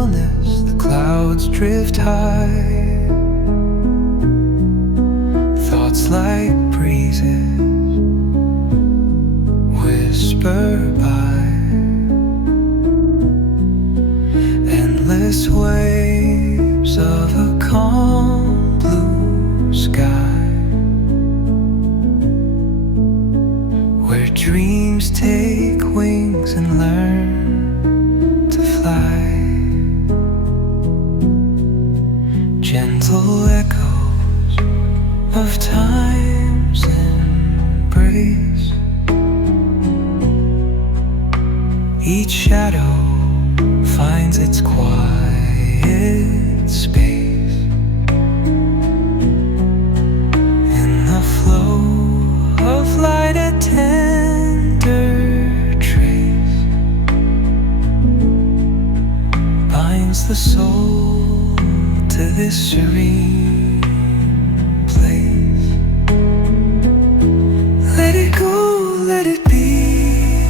stillness, the clouds drift high. Thoughts like breezes whisper by. Endless waves of a calm blue sky, where dreams take wings and learn to fly. Gentle echoes of time's embrace. Each shadow finds its quiet space in the flow of light, a tender trace binds the soul to this serene place. Let it go, let it be,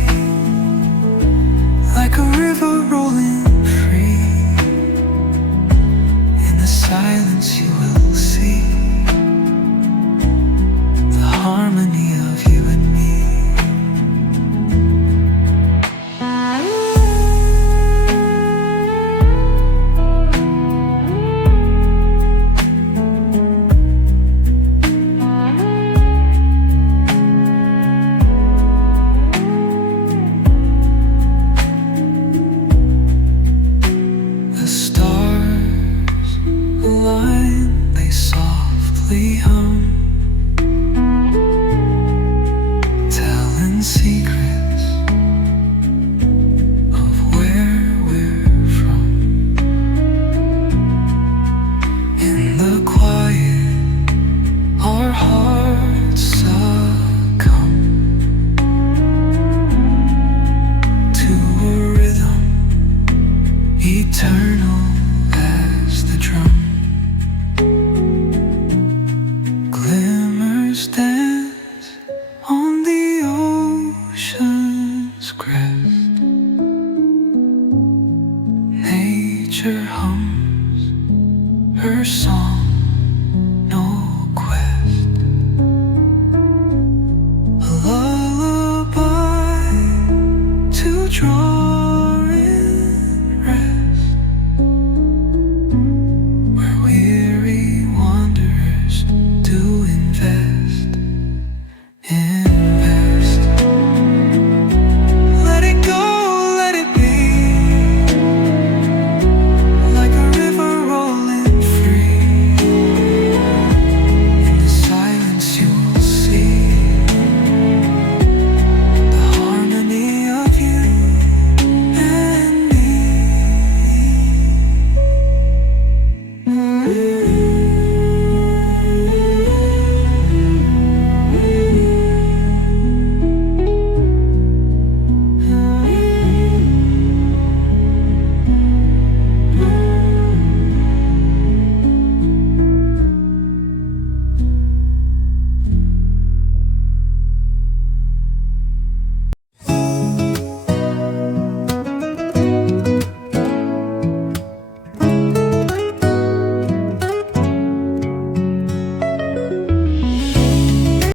like a river rolling free. In the silence you will see the harmony of you and me. The stars align, they softly hum, telling secrets of where we're from. In the quiet, our hearts succumb to a rhythm eternal as the drum. Glimmers dance on the ocean's crest. Nature hums her song